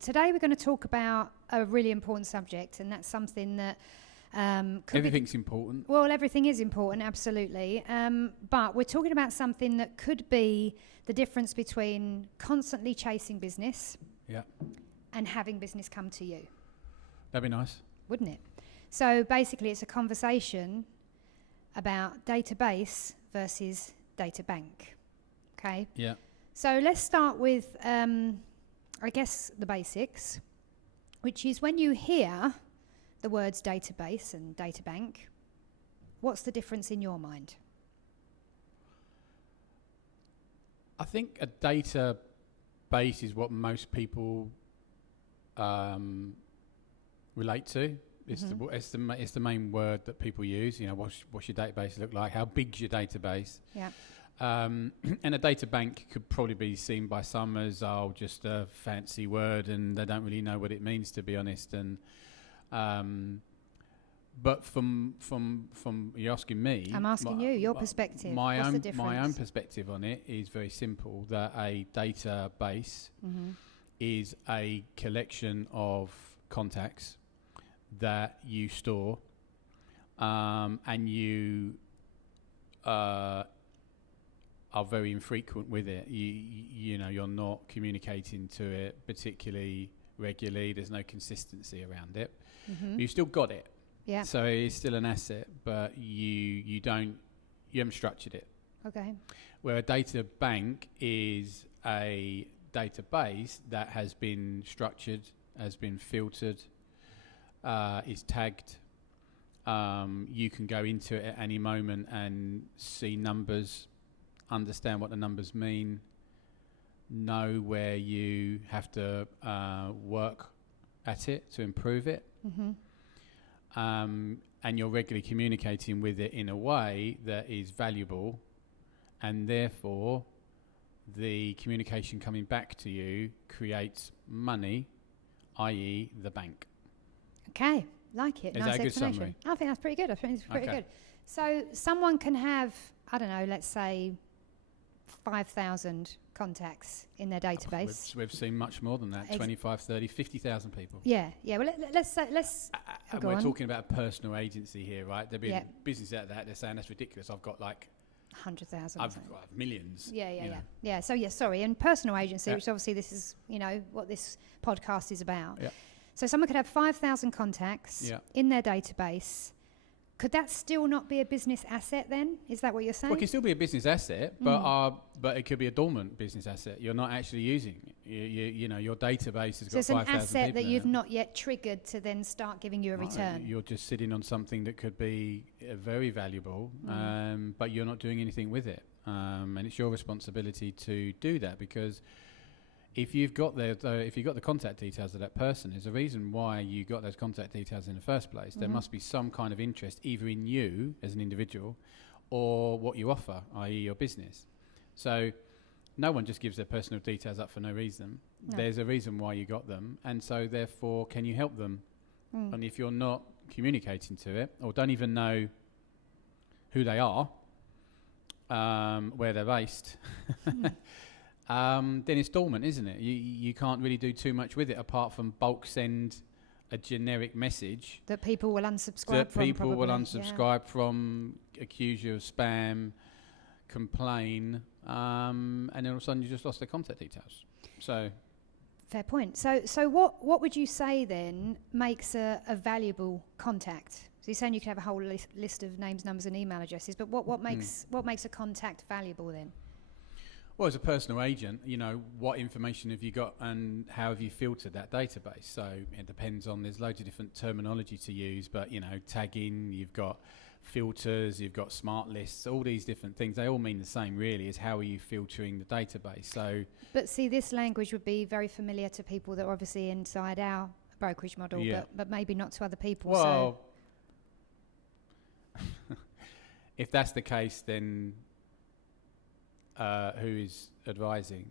today we're going to talk about a really important subject, and that's something that everything's important. Well, everything is important, absolutely. But we're talking about something that could be the difference between constantly chasing business and having business come to you. That'd be nice. Wouldn't it? So basically it's a conversation about database versus data bank. Okay? Yeah. So let's start with, I guess, the basics, which is when you hear the words database and data bank, what's the difference in your mind? I think a database is what most people relate to. It's the main word that people use. You know, what's your database look like? How big's your database? Yeah. And a data bank could probably be seen by some as just a fancy word, and they don't really know what it means, to be honest. And but from you're asking me, I'm asking you your perspective. What's the difference? My own perspective on it is very simple. That a database is a collection of contacts that you store, and you are very infrequent with it. You know, you're not communicating to it particularly regularly. There's no consistency around it. You've still got it. Yeah. So it's still an asset, but you haven't structured it. Okay. Where a data bank is a database that has been structured, has been filtered, is tagged. You can go into it at any moment and see numbers, understand what the numbers mean, know where you have to work at it to improve it. And you're regularly communicating with it in a way that is valuable, and therefore the communication coming back to you creates money, i.e. the bank. Okay, like it. Is nice that a good explanation. summary? I think that's pretty good. I think it's pretty Okay. good. So someone can have, I don't know, let's say 5,000 contacts in their database. We've seen much more than that, 25, 30, 50,000 people. Yeah. Well, let's say, And we're talking about a personal agency here, right? There'll be business out there, they're saying that's ridiculous. I've got like 100,000. I've got millions. Yeah. So sorry. And personal agency, which obviously this is, what this podcast is about. Yeah. So someone could have 5,000 contacts in their database. Could that still not be a business asset then? Is that what you're saying? Well, it can still be a business asset, but it could be a dormant business asset. You're not actually using it. You know, your database has got 5,000 people. So it's an asset that you've not yet triggered to then start giving you a return. You're just sitting on something that could be very valuable, but you're not doing anything with it. And it's your responsibility to do that, because if you've got the contact details of that person, there's a reason why you got those contact details in the first place. There must be some kind of interest either in you as an individual or what you offer, i.e. your business. So no one just gives their personal details up for no reason. No. There's a reason why you got them, and so therefore can you help them? And if you're not communicating to it, or don't even know who they are, where they're based, then it's dormant, isn't it? You can't really do too much with it apart from bulk send a generic message that people will unsubscribe from. People will unsubscribe from, accuse you of spam, complain, and then all of a sudden you just lost their contact details. So fair point. So what would you say then makes a valuable contact? So you're saying you could have a whole list of names, numbers, and email addresses, but what makes a contact valuable then? Well, as a personal agent, what information have you got and how have you filtered that database? So it depends on, there's loads of different terminology to use, but, tagging, you've got filters, you've got smart lists, all these different things. They all mean the same, really, is how are you filtering the database. So, but see, this language would be very familiar to people that are obviously inside our brokerage model, but maybe not to other people. Well, if that's the case, then who is advising?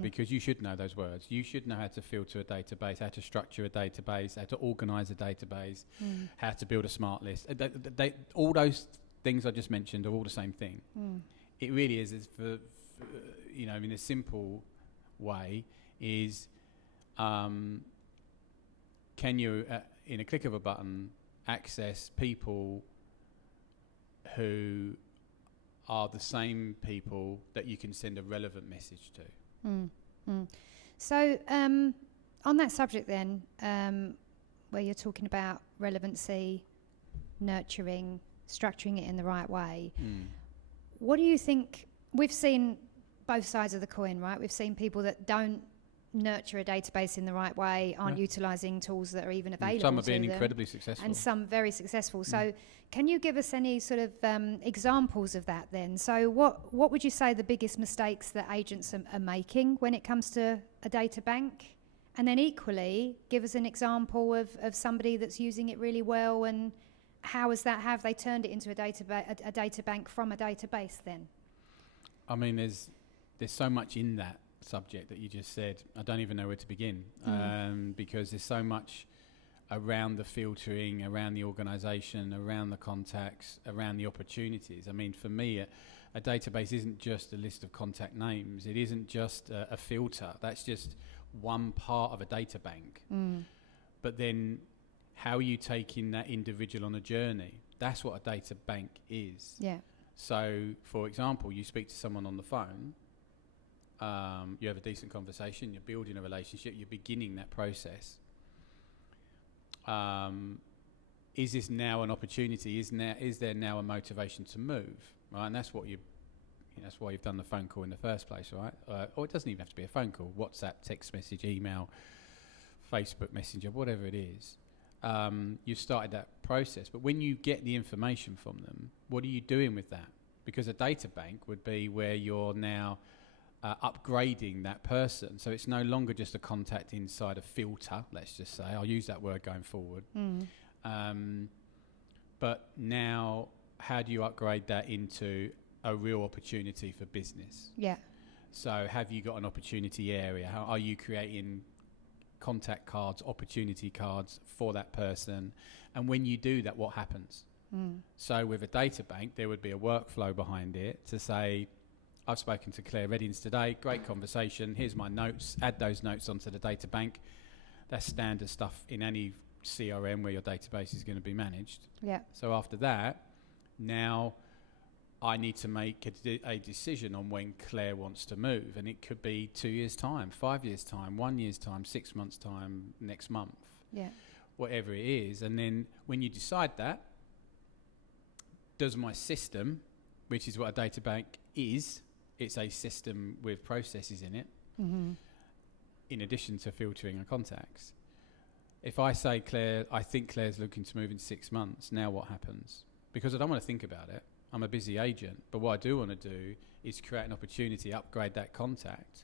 Because you should know those words. You should know how to filter a database, how to structure a database, how to organise a database, how to build a smart list. All those things I just mentioned are all the same thing. It really is. For in a simple way, is can you, in a click of a button, access people who are the same people that you can send a relevant message to? So on that subject then, where you're talking about relevancy, nurturing, structuring it in the right way, what do you think? We've seen both sides of the coin, right? We've seen people that don't nurture a database in the right way, aren't utilising tools that are even available to them. Some are being incredibly successful. And some very successful. So can you give us any sort of examples of that then? So what would you say the biggest mistakes that agents are making when it comes to a data bank? And then equally, give us an example of somebody that's using it really well, and how have they turned it into a data bank from a database then? I mean, there's so much in that subject that you just said. I don't even know where to begin, because there's so much around the filtering, around the organisation, around the contacts, around the opportunities. I mean, for me, a database isn't just a list of contact names. It isn't just a filter. That's just one part of a data bank. But then how are you taking that individual on a journey? That's what a data bank is. Yeah. So, for example, you speak to someone on the phone, you have a decent conversation, you're building a relationship, you're beginning that process. Is this now an opportunity? Is there now a motivation to move? Right, and that's what that's why you've done the phone call in the first place, right? Or it doesn't even have to be a phone call. WhatsApp, text message, email, Facebook Messenger, whatever it is. You started that process, but when you get the information from them, what are you doing with that? Because a data bank would be where you're now upgrading that person. So it's no longer just a contact inside a filter, let's just say. I'll use that word going forward. But now, how do you upgrade that into a real opportunity for business? Yeah. So have you got an opportunity area? How are you creating contact cards, opportunity cards for that person? And when you do that, what happens? So with a data bank, there would be a workflow behind it to say, I've spoken to Claire Reddings today, great conversation, here's my notes, add those notes onto the data bank. That's standard stuff in any CRM where your database is going to be managed. Yeah. So after that, now I need to make a decision on when Claire wants to move, and it could be 2 years' time, 5 years' time, 1 year's time, 6 months' time, next month, whatever it is. And then when you decide that, does my system, which is what a data bank is, it's a system with processes in it, in addition to filtering and contacts. If I say, Claire, I think Claire's looking to move in 6 months, now what happens? Because I don't want to think about it. I'm a busy agent, but what I do want to do is create an opportunity, upgrade that contact,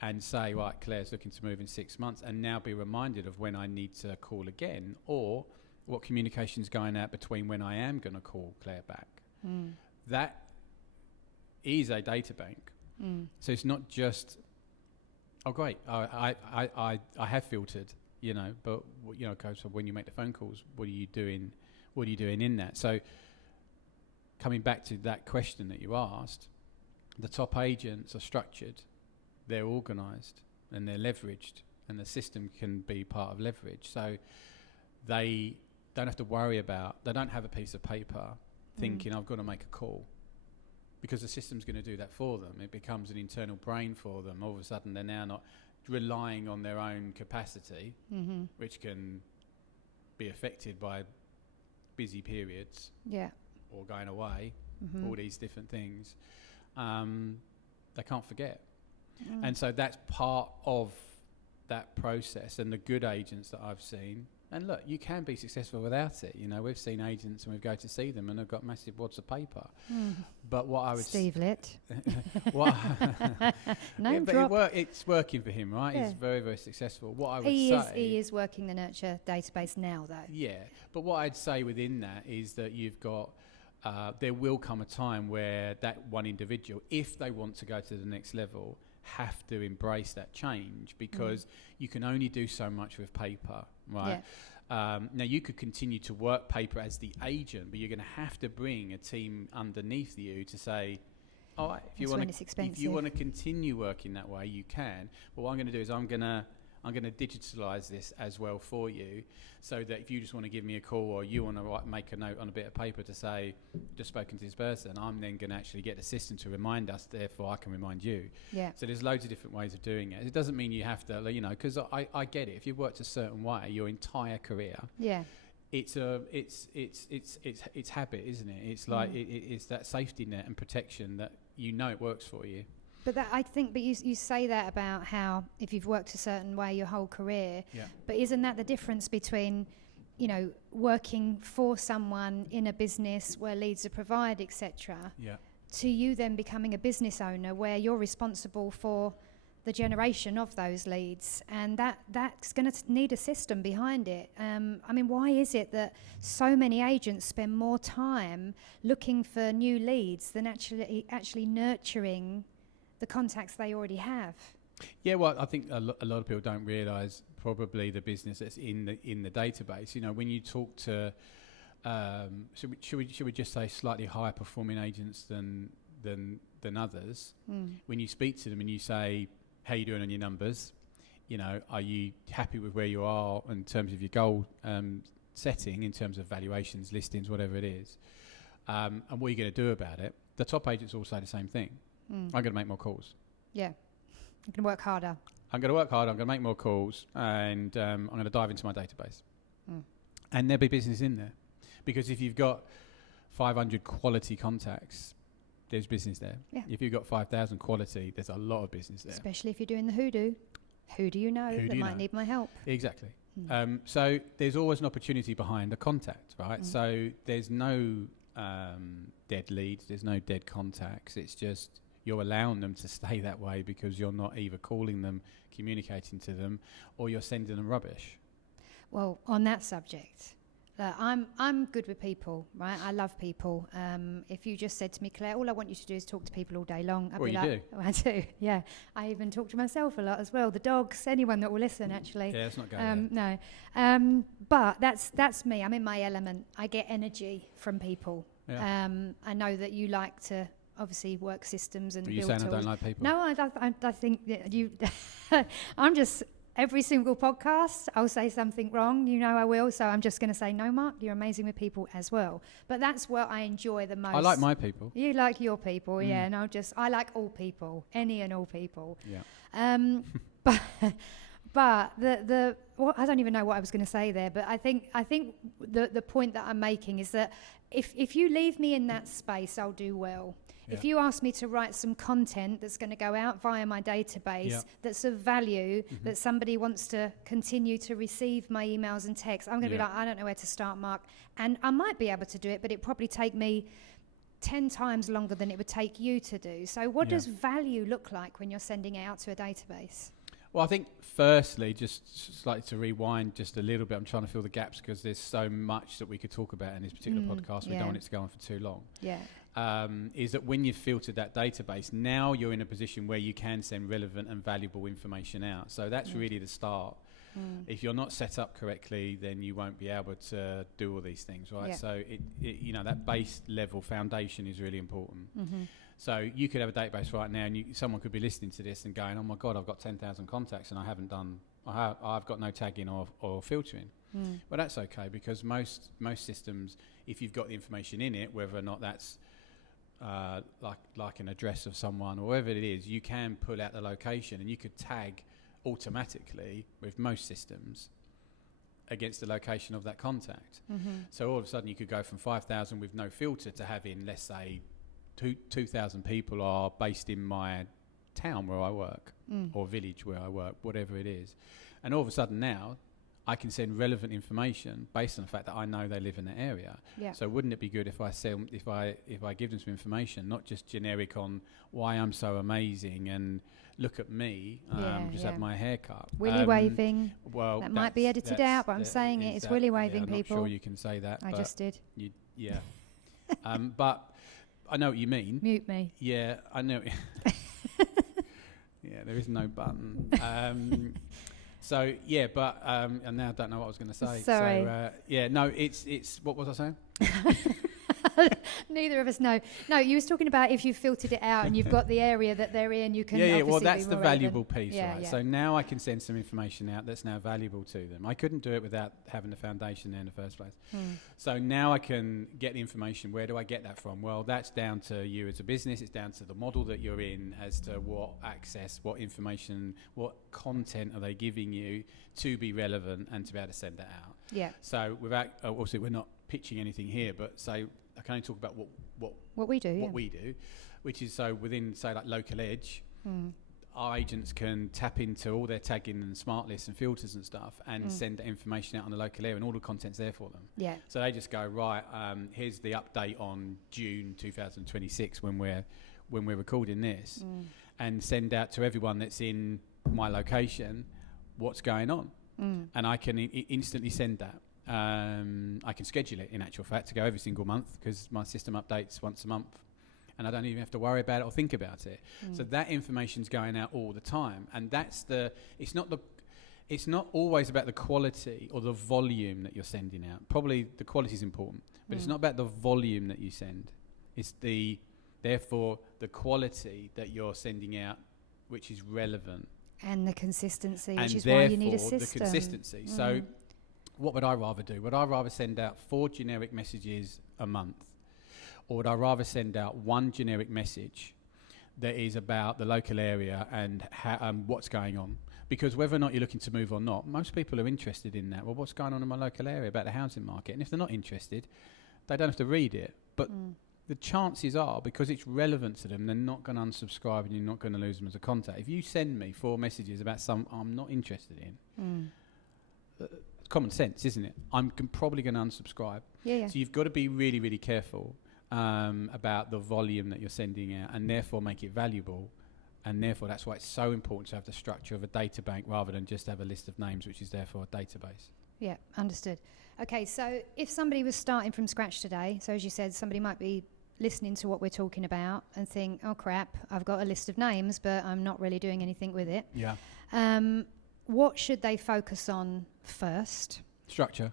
and say, right, Claire's looking to move in 6 months, and now be reminded of when I need to call again, or what communication's going out between when I am going to call Claire back. That is a data bank. So it's not just, oh great, I have filtered, but so when you make the phone calls, what are you doing? What are you doing in that? So coming back to that question that you asked, the top agents are structured, they're organised, and they're leveraged, and the system can be part of leverage. So they don't have to worry about, they don't have a piece of paper thinking, I've got to make a call, because the system's going to do that for them. It becomes an internal brain for them. All of a sudden, they're now not relying on their own capacity, which can be affected by busy periods. Yeah. Or going away, all these different things, they can't forget. And so that's part of that process. And the good agents that I've seen, and look, you can be successful without it. We've seen agents and we go to see them and they've got massive wads of paper. But what I would... Steve Litt. Name drop. It's working for him, right? Yeah. He's very, very successful. What I would say... He is working the nurture database now, though. Yeah. But what I'd say within that is that you've got... there will come a time where that one individual, if they want to go to the next level, have to embrace that change, because you can only do so much with paper, right? Yeah. Now you could continue to work paper as the agent, but you're going to have to bring a team underneath you to say, all right, if you want to continue working that way, you can. But what I'm going to do is I'm going to I'm going to digitalize this as well for you, so that if you just want to give me a call or you want to make a note on a bit of paper to say, just spoken to this person, I'm then going to actually get the system to remind us, therefore I can remind you. Yeah. So there's loads of different ways of doing it. It doesn't mean you have to, because I get it. If you've worked a certain way your entire career, it's habit, isn't it? It's like it's that safety net and protection that it works for you. But you say that about how if you've worked a certain way your whole career, but isn't that the difference between, working for someone in a business where leads are provided, etc., to you then becoming a business owner where you're responsible for the generation of those leads, and that's going to need a system behind it. Why is it that so many agents spend more time looking for new leads than actually nurturing the contacts they already have? Yeah, well, I think a lot of people don't realise probably the business that's in the database. When you talk to, should we just say slightly higher performing agents than others? When you speak to them and you say, how are you doing on your numbers? Are you happy with where you are in terms of your goal setting, in terms of valuations, listings, whatever it is? And what are you going to do about it? The top agents all say the same thing. I'm going to make more calls. Yeah. I'm going to work harder. I'm going to make more calls, and I'm going to dive into my database. And there'll be business in there. Because if you've got 500 quality contacts, there's business there. Yeah. If you've got 5,000 quality, there's a lot of business there. Especially if you're doing the hoodoo. Who do you know that might need my help? Exactly. So there's always an opportunity behind a contact, right? So there's no dead leads, there's no dead contacts. It's just you're allowing them to stay that way because you're not either calling them, communicating to them, or you're sending them rubbish. Well, on that subject, I'm good with people, right? I love people. If you just said to me, Claire, all I want you to do is talk to people all day long, I'd be like, do. Oh, I do, yeah. I even talk to myself a lot as well. The dogs, anyone that will listen, actually. Yeah, it's not going there. No. But that's me. I'm in my element. I get energy from people. Yeah. I know that you like to obviously work systems and build tools. Are you saying I don't like people? No, I think that you... I'm just... Every single podcast, I'll say something wrong. I will. So I'm just going to say, no, Mark, you're amazing with people as well. But that's what I enjoy the most. I like my people. You like your people, yeah. And I like all people, any and all people. Yeah. But I don't even know what I was going to say there. But I think the point that I'm making is that if you leave me in that space, I'll do well. Yeah. If you ask me to write some content that's going to go out via my database, that's of value, that somebody wants to continue to receive my emails and texts, I'm going to be like, I don't know where to start, Mark. And I might be able to do it, but it'd probably take me 10 times longer than it would take you to do. So what does value look like when you're sending it out to a database? Well, I think firstly, just slightly to rewind just a little bit, I'm trying to fill the gaps because there's so much that we could talk about in this particular podcast. We don't want it to go on for too long. Yeah. Is that when you've filtered that database, now you're in a position where you can send relevant and valuable information out. So that's really the start. If you're not set up correctly, then you won't be able to do all these things, right? Yeah. So that base level foundation is really important. So you could have a database right now, and someone could be listening to this and going, "Oh my God, I've got 10,000 contacts, and I've got no tagging or filtering." Well, that's okay because most systems, if you've got the information in it, whether or not that's like an address of someone or whatever it is, you can pull out the location and you could tag automatically with most systems against the location of that contact. So all of a sudden you could go from 5,000 with no filter to having, let's say, 2,000 people are based in my town where I work or village where I work, whatever it is. And all of a sudden now I can send relevant information based on the fact that I know they live in that area. Yeah. So wouldn't it be good if I give them some information, not just generic on why I'm so amazing and look at me, had my hair cut. Willy waving. Well, that might be edited out, but I'm saying it. It's willy waving, people. I'm not sure you can say that. I just did. Yeah. But I know what you mean. Mute me. Yeah, I know. Yeah, there is no button. So yeah, but and now I don't know what I was going to say. Sorry. So it's what was I saying? Neither of us know. No, you was talking about if you've filtered it out and you've got the area that they're in, you can well, that's be the more valuable relevant. piece, right? So now I can send some information out that's now valuable to them. I couldn't do it without having the foundation there in the first place. So now I can get the information. Where do I get that from? Well, that's down to you as a business. It's down to the model that you're in as to what access, what information, what content are they giving you to be relevant and to be able to send that out. Yeah. So without, obviously we're not pitching anything here, but say I can only talk about what we do, we do, which is so within, say, like Local Edge, our agents can tap into all their tagging and smart lists and filters and stuff and send the information out on the local area, and all the content's there for them. Yeah. So they just go, right, here's the update on June 2026 when we're recording this, and send out to everyone that's in my location what's going on. And I can instantly send that. I can schedule it, in actual fact, to go every single month because my system updates once a month, and I don't even have to worry about it or think about it. So that information's going out all the time, and it's not always about the quality or the volume that you're sending out. Probably the quality is important, but it's not about the volume that you send. It's therefore the quality that you're sending out, which is relevant. And the consistency, which and is why you need a system. the consistency. So what would I rather do? Would I rather send out 4 generic messages a month? Or would I rather send out 1 generic message that is about the local area and what's going on? Because whether or not you're looking to move or not, most people are interested in that. Well, what's going on in my local area about the housing market? And if they're not interested, they don't have to read it. But the chances are, because it's relevant to them, they're not going to unsubscribe and you're not going to lose them as a contact. If you send me 4 messages about some I'm not interested in, it's common sense, isn't it? I'm probably going to unsubscribe. Yeah. So you've got to be really, really careful about the volume that you're sending out, and therefore make it valuable. And therefore that's why it's so important to have the structure of a data bank rather than just have a list of names, which is therefore a database. Yeah, understood. Okay, so if somebody was starting from scratch today, so as you said, somebody might be listening to what we're talking about and think, oh crap, I've got a list of names, but I'm not really doing anything with it. Yeah. What should they focus on first? Structure.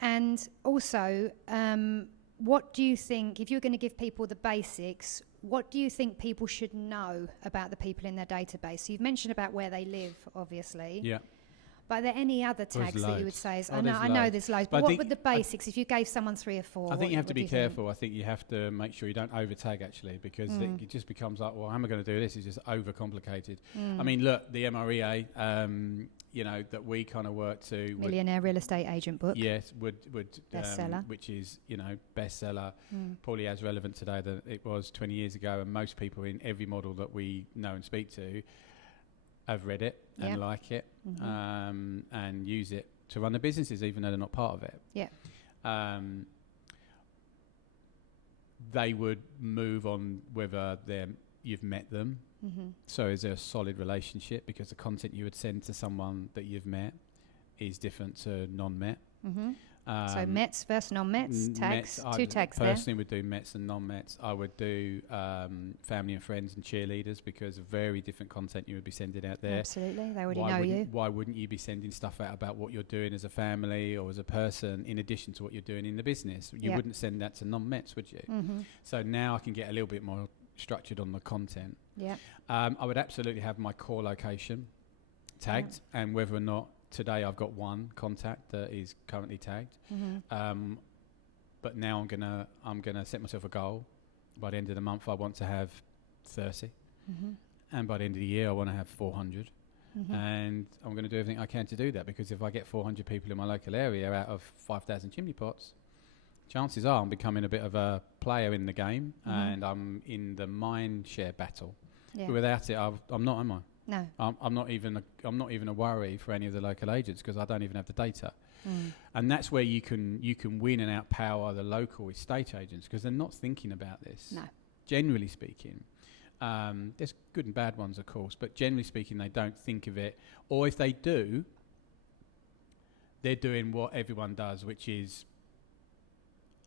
And also, what do you think, if you're going to give people the basics, what do you think people should know about the people in their database? So you've mentioned about where they live, obviously. Yeah. But are there any other tags that you would say? I know there's loads, but what would the basics, if you gave someone 3 or 4? I think you have to be careful. I think you have to make sure you don't over-tag, actually, because it just becomes like, well, how am I going to do this? It's just over-complicated. I mean, look, the MREA, that we kind of work to... Millionaire Real Estate Agent book. Yes, would bestseller. Which is, bestseller, probably as relevant today than it was 20 years ago, and most people in every model that we know and speak to have read it and like it, and use it to run their businesses, even though they're not part of it. Yeah. They would move on whether you've met them. So is there a solid relationship? Because the content you would send to someone that you've met is different to non-met. So Mets versus non-Mets tags, 2 tags there. Personally would do Mets and non-Mets. I would do family and friends and cheerleaders, because very different content you would be sending out there. Absolutely, they already know you. Why wouldn't you be sending stuff out about what you're doing as a family or as a person in addition to what you're doing in the business? You wouldn't send that to non-Mets, would you? So now I can get a little bit more structured on the content. Yeah. I would absolutely have my core location tagged, and whether or not today I've got 1 contact that is currently tagged, but now I'm gonna set myself a goal. By the end of the month, I want to have 30, and by the end of the year, I want to have 400. And I'm going to do everything I can to do that, because if I get 400 people in my local area out of 5,000 chimney pots, chances are I'm becoming a bit of a player in the game, and I'm in the mind share battle. Yeah. But without it, I'm not, am I? No, I'm not even a worry for any of the local agents, because I don't even have the data, and that's where you can win and outpower the local estate agents, because they're not thinking about this. No, generally speaking, there's good and bad ones, of course, but generally speaking, they don't think of it, or if they do, they're doing what everyone does, which is,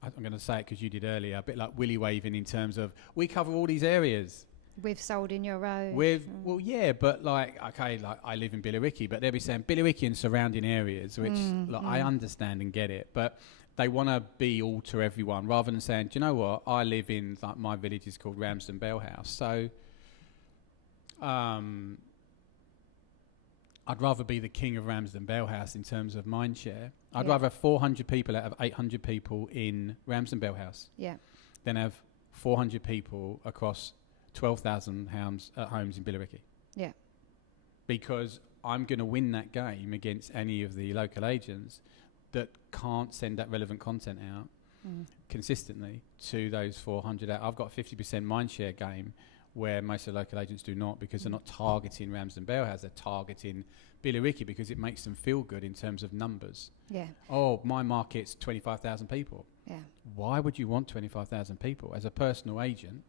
I'm going to say it because you did earlier, a bit like willy waving in terms of, we cover all these areas. We've sold in your road. Well, yeah, but like I live in Billericay, but they'll be saying Billericay and surrounding areas, which I understand and get it. But they want to be all to everyone, rather than saying, do you know what, I live in, like, my village is called Ramsden Bell House, so I'd rather be the king of Ramsden Bell House in terms of mind share. I'd rather have 400 people out of 800 people in Ramsden Bell House than have 400 people across 12,000 homes in Billericay. Yeah. Because I'm going to win that game against any of the local agents that can't send that relevant content out consistently to those 400 out. I've got a 50% mind share game where most of the local agents do not, because they're not targeting Ramsden Bell House, they're targeting Billericay because it makes them feel good in terms of numbers. Yeah. Oh, my market's 25,000 people. Yeah. Why would you want 25,000 people? As a personal agent,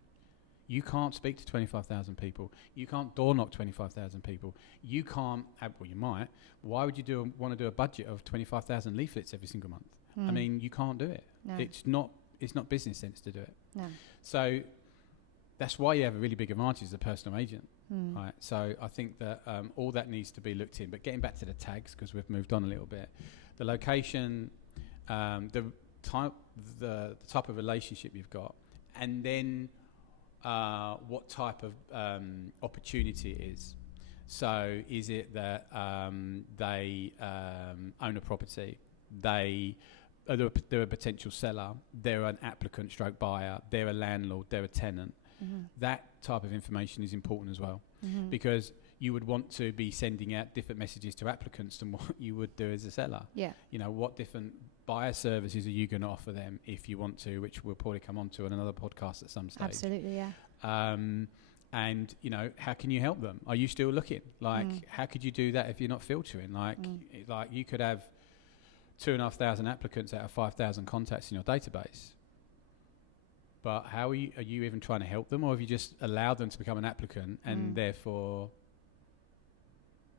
you can't speak to 25,000 people. You can't door knock 25,000 people. You can't, well, you might. Why would you want to do a budget of 25,000 leaflets every single month? I mean, you can't do it. No. It's not business sense to do it. No. So that's why you have a really big advantage as a personal agent. Right. So I think that all that needs to be looked in. But getting back to the tags, because we've moved on a little bit, the location, the type of relationship you've got, and then what type of opportunity it is. So is it that they own a property, they're a potential seller, they're an applicant stroke buyer, they're a landlord, they're a tenant. That type of information is important as well, because you would want to be sending out different messages to applicants than what you would do as a seller. Yeah. You know, what different buyer services are you going to offer them if you want to, which we'll probably come on to on another podcast at some stage. Absolutely, yeah. And, you know, how can you help them? Are you still looking? Like, how could you do that if you're not filtering? Like you could have 2,500 applicants out of 5,000 contacts in your database. But how are you even trying to help them, or have you just allowed them to become an applicant and therefore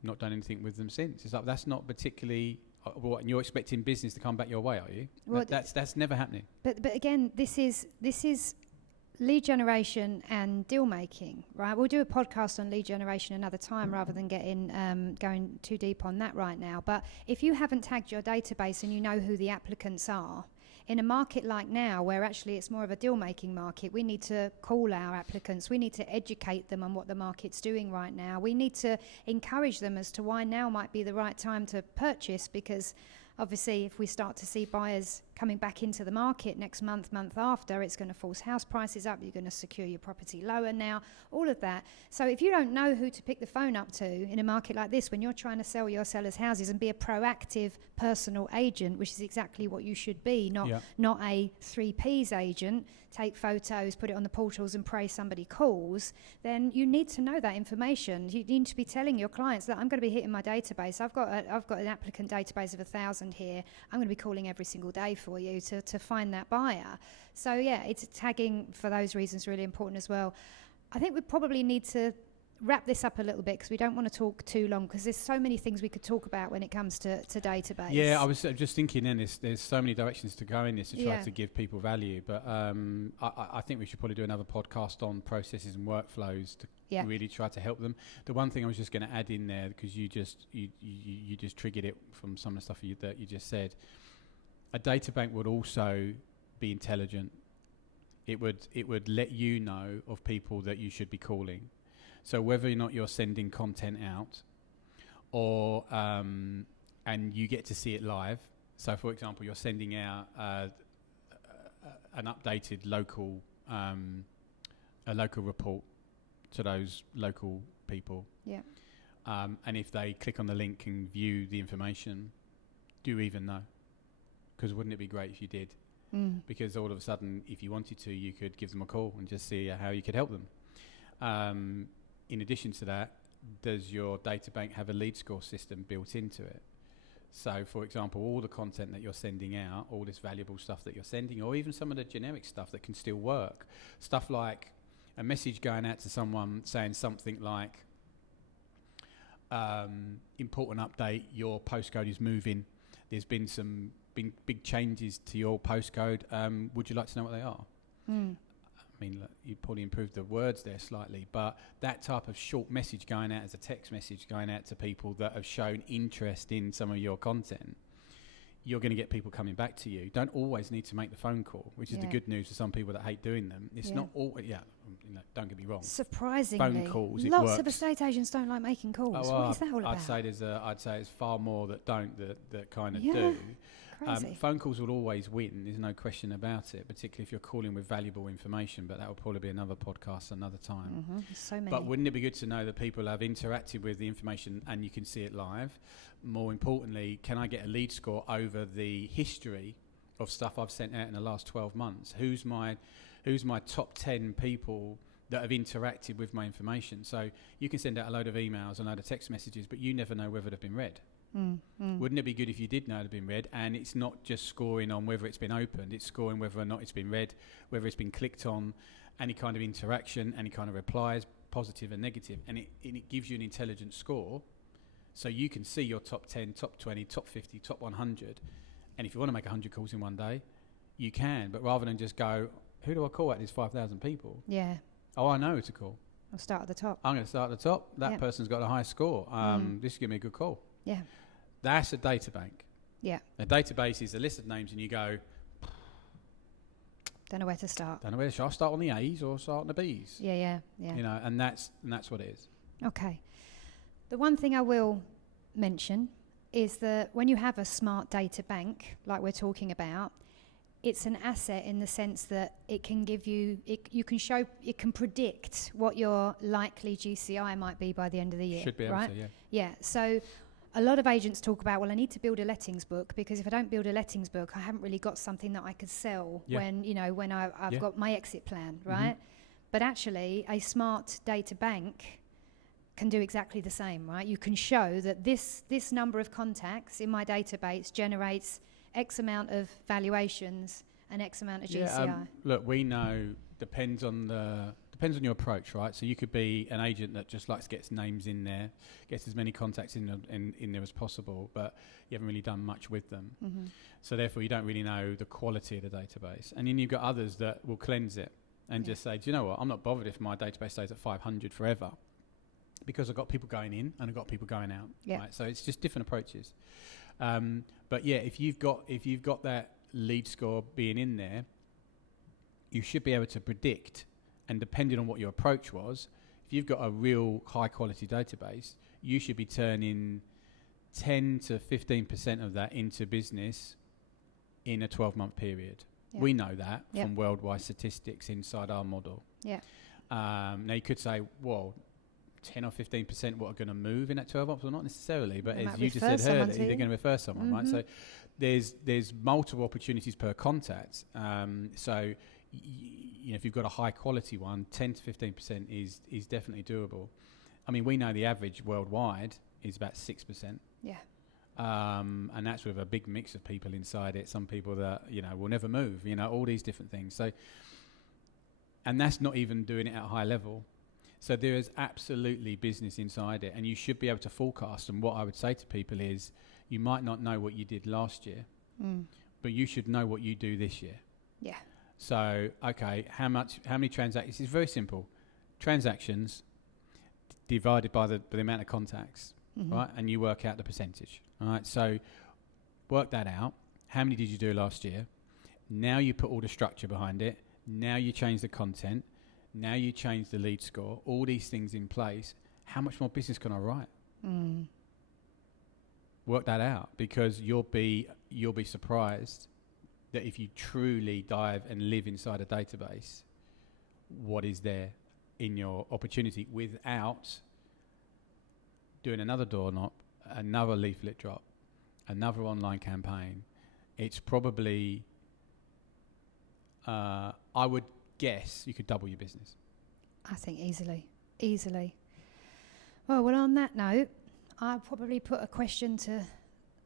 not done anything with them since? It's like, that's not particularly what, and you're expecting business to come back your way, are you? Well, that's never happening. But again, this is lead generation and deal making, right? We'll do a podcast on lead generation another time rather than going too deep on that right now. But if you haven't tagged your database and you know who the applicants are, in a market like now, where actually it's more of a deal-making market, we need to call our applicants. We need to educate them on what the market's doing right now. We need to encourage them as to why now might be the right time to purchase, because obviously if we start to see buyers coming back into the market next month after, it's going to force house prices up, you're going to secure your property lower now, all of that. So if you don't know who to pick the phone up to in a market like this, when you're trying to sell your sellers' houses and be a proactive personal agent, which is exactly what you should be, not a 3Ps agent, take photos, put it on the portals and pray somebody calls, then you need to know that information. You need to be telling your clients that I'm going to be hitting my database. I've got an applicant database of 1,000 here. I'm going to be calling every single day for you to find that buyer. So yeah, it's tagging for those reasons really important as well. I think we probably need to wrap this up a little bit because we don't want to talk too long, because there's so many things we could talk about when it comes to database. Yeah, I was just thinking then there's so many directions to go in this to try to give people value, but I think we should probably do another podcast on processes and workflows to really try to help them. The one thing I was just going to add in there, because you just triggered it from some of the stuff that you just said, a data bank would also be intelligent. It would let you know of people that you should be calling. So whether or not you're sending content out, or and you get to see it live. So for example, you're sending out an updated local report to those local people. Yeah. And if they click on the link and view the information, do you even know? Because wouldn't it be great if you did? Because all of a sudden, if you wanted to, you could give them a call and just see how you could help them. In addition to that, does your data bank have a lead score system built into it? So, for example, all the content that you're sending out, all this valuable stuff that you're sending, or even some of the generic stuff that can still work, stuff like a message going out to someone saying something like, important update, your postcode is moving, there's been some big changes to your postcode, would you like to know what they are? I mean, look, you probably improved the words there slightly, but that type of short message going out as a text message going out to people that have shown interest in some of your content, you're going to get people coming back to you. You don't always need to make the phone call, which is the good news for some people that hate doing them. It's not all, don't get me wrong. Surprisingly, phone calls, lots of estate agents don't like making calls. What is that all about? I'd say it's far more that don't that kind of do. Phone calls will always win. There's no question about it, particularly if you're calling with valuable information. But that will probably be another podcast another time. So many. But wouldn't it be good to know that people have interacted with the information and you can see it live? More importantly, can I get a lead score over the history of stuff I've sent out in the last 12 months? Who's my top 10 people that have interacted with my information? So you can send out a load of emails, a load of text messages, but you never know whether they've been read. Wouldn't it be good if you did know they've been read? And it's not just scoring on whether it's been opened, it's scoring whether or not it's been read, whether it's been clicked on, any kind of interaction, any kind of replies, positive and negative. And it gives you an intelligent score. So you can see your top 10, top 20, top 50, top 100. And if you want to make 100 calls in one day, you can. But rather than just go, who do I call at these 5,000 people? Yeah. Oh, I know who to call. I'll start at the top. I'm going to start at the top. That person's got a high score. This give me a good call. Yeah. That's a data bank. Yeah. A database is a list of names and you go, don't know where to start. Should I start on the A's or start on the B's? Yeah. You know, and that's what it is. Okay. The one thing I will mention is that when you have a smart data bank, like we're talking about, it's an asset in the sense that it can give you, it can predict what your likely GCI might be by the end of the year. Should be able right? to, yeah. Yeah. So a lot of agents talk about, well, I need to build a lettings book because if I don't build a lettings book, I haven't really got something that I could sell when I've got my exit plan, right? But actually, a smart data bank can do exactly the same, right? You can show that this number of contacts in my database generates X amount of valuations and X amount of GCI. Look, we know depends on your approach, right? So you could be an agent that just likes to get names in there, gets as many contacts in there as possible, but you haven't really done much with them. So therefore, you don't really know the quality of the database. And then you've got others that will cleanse it and just say, do you know what? I'm not bothered if my database stays at 500 forever, because I've got people going in and I've got people going out. Yeah. Right? So it's just different approaches. But yeah, if you've got that lead score being in there, you should be able to predict. And depending on what your approach was, if you've got a real high quality database, you should be turning 10 to 15% of that into business in a 12-month period. Yeah. We know that from worldwide statistics inside our model. Yeah. Now you could say, well, 10 or 15% what are going to move in that 12 months? Well, not necessarily, but as you just said earlier, they're going to refer someone, right? So there's multiple opportunities per contact. So if you've got a high quality one, 10 to 15% is definitely doable. I mean, we know the average worldwide is about 6%. Yeah. And that's with a big mix of people inside it. Some people that, will never move, all these different things. So, and that's not even doing it at a high level. So there is absolutely business inside it, and you should be able to forecast. And what I would say to people is, you might not know what you did last year, but you should know what you do this year. Yeah. So, okay, how many transactions? It's very simple. Transactions divided by the amount of contacts, right? And you work out the percentage, all right? So work that out. How many did you do last year? Now you put all the structure behind it. Now you change the content. Now you change the lead score. All these things in place. How much more business can I write? Work that out, because you'll be surprised that if you truly dive and live inside a database, what is there in your opportunity without doing another door knock, another leaflet drop, another online campaign. It's probably, I would guess you could double your business. I think easily. Well, on that note, I'll probably put a question to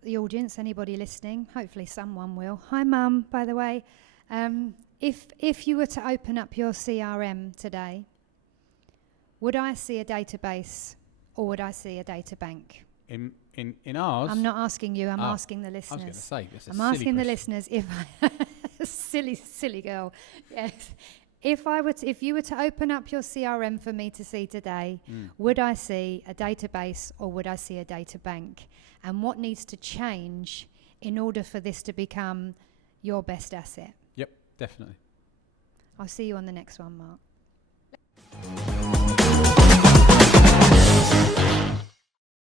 the audience, anybody listening. Hopefully someone will. Hi, Mum, by the way. If you were to open up your CRM today, would I see a database or would I see a data bank? In ours? I'm not asking you, I'm asking the listeners. I was going to say, I'm asking the listeners if silly girl. Yes. If you were to open up your CRM for me to see today, would I see a database or would I see a data bank? And what needs to change in order for this to become your best asset. Yep, definitely. I'll see you on the next one, Mark.